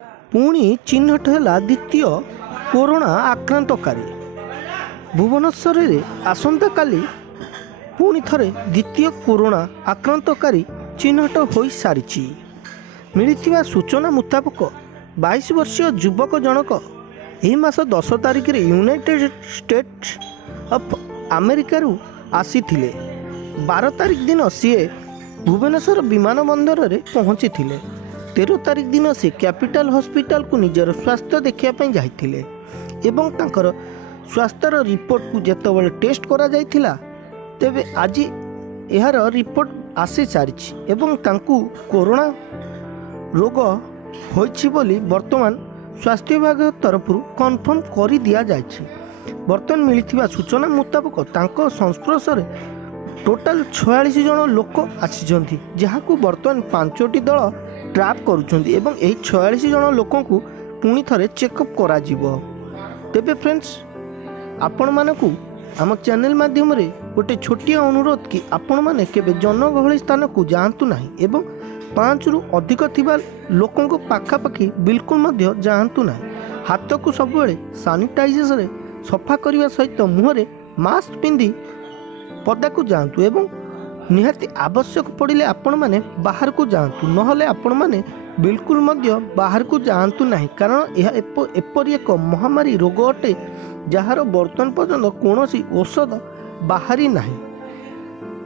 पुणी चिन्हट है द्वितीय कोरोना आक्रांतकारी। भुवनेश्वर में आसंता काली पुणी थरे द्वितीय कोरोना आक्रांतकारी चिन्हट हो सारी। मिलिथिबा सूचना मुताबक 22 वर्षीय युवक जनक यह मास 10 तारिख में यूनाइटेड स्टेट्स ऑफ अमेरिका आसी 12 तारिख दिन सी भुवनेश्वर विमान बंदर में पहुँची। 13 तारिख दिन से कैपिटल हॉस्पिटल को निजर स्वास्थ्य देखापी जाइए एवं तांकर स्वास्थ्यर रिपोर्ट को जितेबाला टेस्ट करा जाइथिला तेबे आज यार रिपोर्ट आसी सारी एवं तांकु कोरोना रोग होइछि बोली वर्तमान स्वास्थ्य विभाग तरफ कन्फर्म कर दिया जाइछि। वर्तमान मिलिथिबा सूचना मुताबक तांको संस्पर्श टोटाल 46 जन लोक आसी जहां वर्तमान 5टी दल ट्रैप करुछंती एवं एही 46 जन लोकों को पुणी थरे चेकअप करा जिवो। तेबे फ्रेंड्स आपण मानकु आम चैनल माध्यम रे गोटे छोटिया अनुरोध कि आपण माने केबे जनगहली स्थान को जातु नाही एवं 5 रु अधिक थिबा लोकों को पाखापाखि बिल्कुल मध्य जातु नाही। हाथ को सब बेले सैनिटाइजर रे सफा करने सहित मुहरे मास्क पिंधि पदा को जातु एवं निहाती आवश्यक पड़े आपण मैंने बाहर को जातु नहले आपण मैंने बिल्कुल मध्य बाहर को जातु नहीं कारण यह एपरी एक महामारी रोग अटे जार बर्तमान पर्यंत कौन औषध बाहरी नहीं।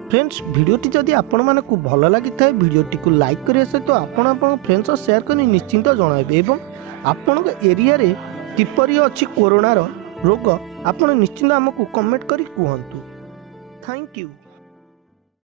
फ्रेंड्स वीडियोटी जदि आपण मानकु भल लगी था वीडियोटी को लाइक करने सहित आपण फ्रेंड्स शेयर कर निश्चिंत जणाइबे एवं आपण एरिया रे किपरि अछि कोरोनार रोग आपण निश्चिंत आमको कमेंट करी कहंतु। Thank you.